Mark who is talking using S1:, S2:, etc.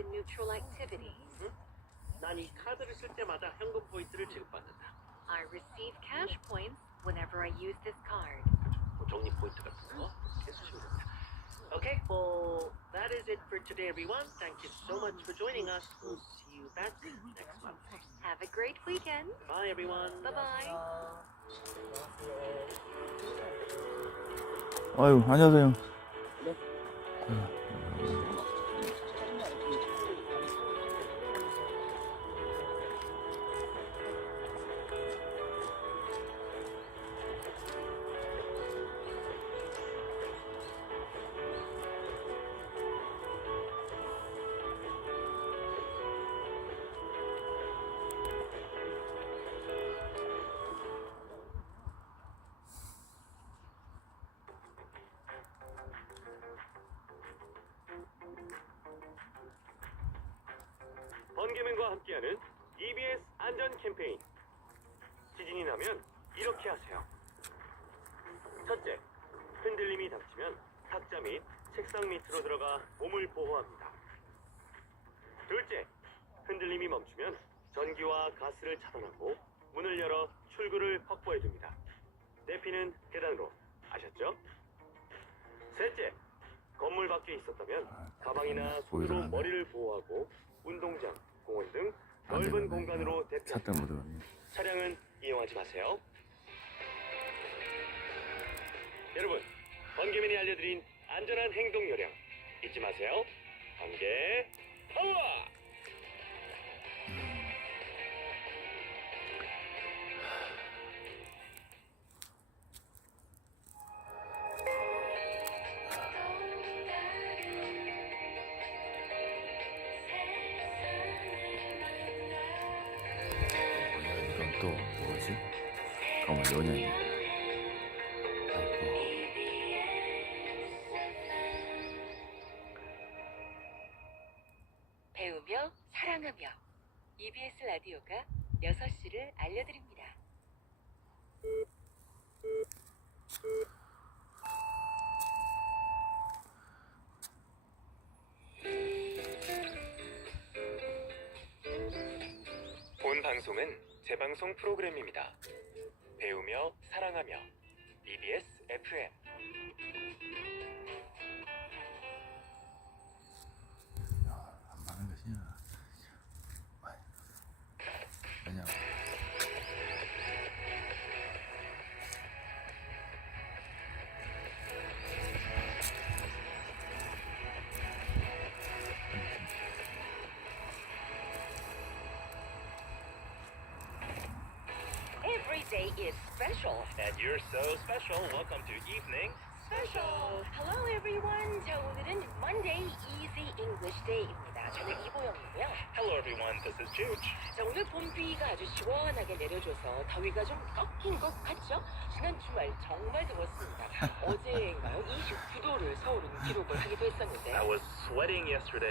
S1: the neutral activity.
S2: 난 이 카드를 쓸 때마다 현금 포인트를 지급받는다.
S1: I receive cash points whenever I use this card.
S2: 뭐 적립 포인트 같은 거 계속 주는다. Okay, well, that is it for today, everyone. Thank you so much for joining us. We'll see you back next month.
S1: Have a great weekend.
S2: Bye, everyone.
S1: Bye bye.
S3: 아유 안녕하세요.
S4: 번개맨과 함께하는 EBS 안전 캠페인. 지진이 나면 이렇게 하세요. 첫째, 흔들림이 닥치면 탁자 및 책상 밑으로 들어가 몸을 보호합니다. 둘째, 흔들림이 멈추면 전기와 가스를 차단하고 문을 열어 출구를 확보해 줍니다. 내피는 계단으로 아셨죠? 셋째, 건물 밖에 있었다면 가방이나 손으로
S3: 보이더라네.
S4: 머리를 보호하고 넓은. 공간으로
S3: 차
S4: 대피합니다.
S3: 때문에 들어갔네.
S4: 차량은 이용하지 마세요. 여러분, 번개맨이 알려드린 안전한 행동 요령 잊지 마세요. 번개 파워!
S3: 또 뭐지? 가만 연예인. 아이고.
S5: 배우며 사랑하며 EBS 라디오가 6시를 알려드립니다.
S4: 본 방송은 재방송 프로그램입니다. 배우며 사랑하며 EBS FM
S5: is special.
S4: And you're so special. Welcome to evening
S5: Special. Hello everyone. 자 오늘은 Monday Easy English Day입니다. 저는 이보영이고요.
S4: Hello everyone, this is Juge.
S5: 자 오늘 봄비가 아주 시원하게 내려줘서 더위가 좀 꺾인 것 같죠? 지난 주말 정말 더웠습니다. 어제인가요? 29도를 서울은 기록을 하기도 했었는데
S4: I was sweating yesterday.